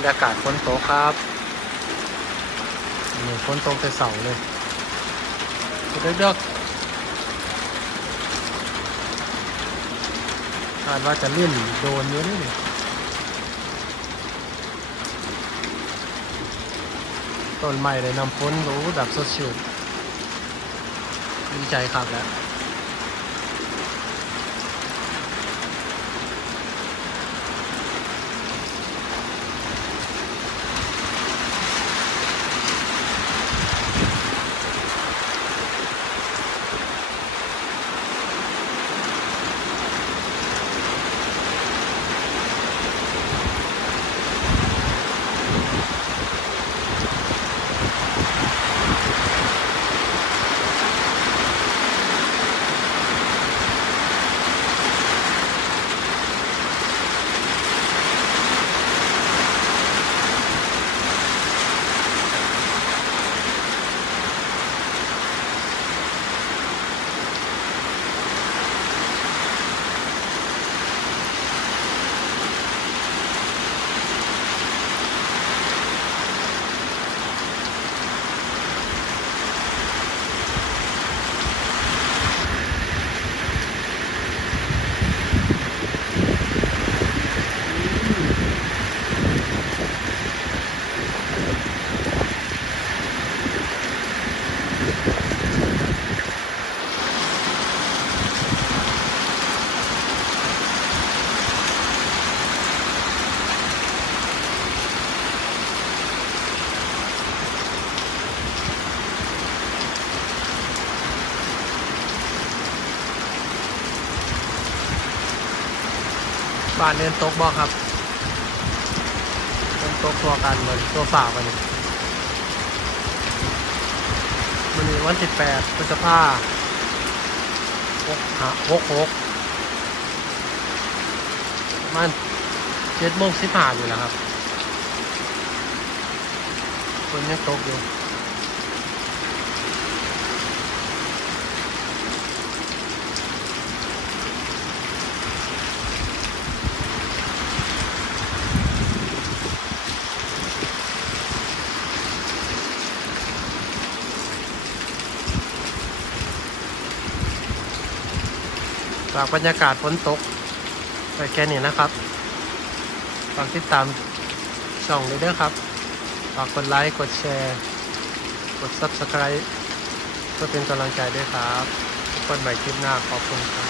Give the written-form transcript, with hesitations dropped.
รยากาศฝนตกครับนี่ฝนตกแต่เสาเลยเด็กๆคาดว่าจะลื่นโดนเยอะนี่ต้นไม้เลยนำฝนรู้แบบสดชื่นดีใจครับแล้วบ้านเน้นตกบ่ครับเน้นตกตัวกันเหมือนตัวฝ่าไปเลยวันนี้วัน18 พฤษภาคม66มัน7:15อยู่แล้วครับฝนยังตกอยู่ฝากบรรยากาศฝนตกไปแค่นี้นะครับฝากติดตามช่องเลยเด้อครับฝากกดไลค์กดแชร์กด Subscribe เพื่อเป็นกำลังใจด้วยครับทุกคนใหม่คลิปหน้าขอบคุณครับ